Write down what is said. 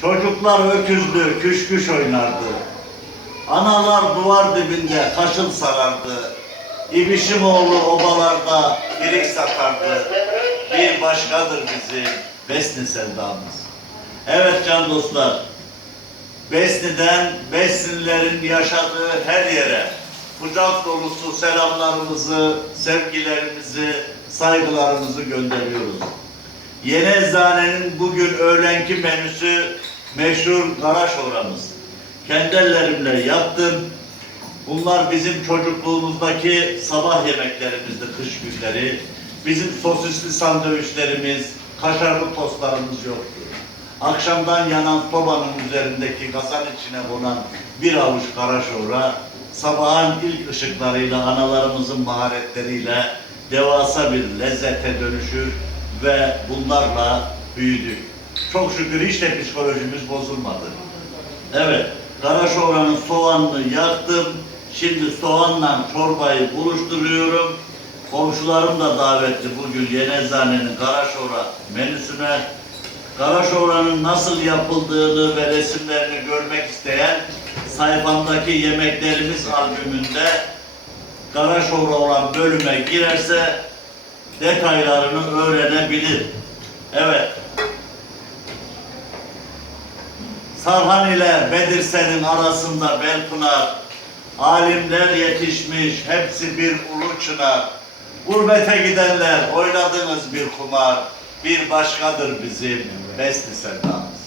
Çocuklar öküzdü, küş küş oynardı. Analar duvar dibinde kaşıl sarardı. İbişim oğlu obalarda birik satardı. Bir başkadır bizim Besni sevdamız. Evet can dostlar, Besni'den Besnilerin yaşadığı her yere kucak dolusu selamlarımızı, sevgilerimizi, saygılarımızı gönderiyoruz. Yeni Eczane'nin bugün öğlenki menüsü meşhur kara şoramız. Kendi ellerimle yaptım. Bunlar bizim çocukluğumuzdaki sabah yemeklerimizdi kış günleri. Bizim sosisli sandviçlerimiz, kaşarlı tostlarımız yoktu. Akşamdan yanan sobanın üzerindeki kazan içine konan bir avuç kara şora, sabahın ilk ışıklarıyla, analarımızın maharetleriyle devasa bir lezzete dönüşür ve bunlarla büyüdük. Çok şükür hiç de psikolojimiz bozulmadı. Evet, kara şoranın soğanını yaktım. Şimdi soğanla çorbayı buluşturuyorum. Komşularım da davetli bugün Yeni Eczane'nin kara şora menüsüne. Kara şoranın nasıl yapıldığını ve resimlerini görmek isteyen sayfamdaki yemeklerimiz albümünde kara şora olan bölüme girerse detaylarını öğrenebilir. Evet. Sarhan ile Bedirsen'in arasında Belpınar, alimler yetişmiş, hepsi bir ulu çınar. Gurbete gidenler oynadınız bir kumar, bir başkadır bizim Besni Sevdamız.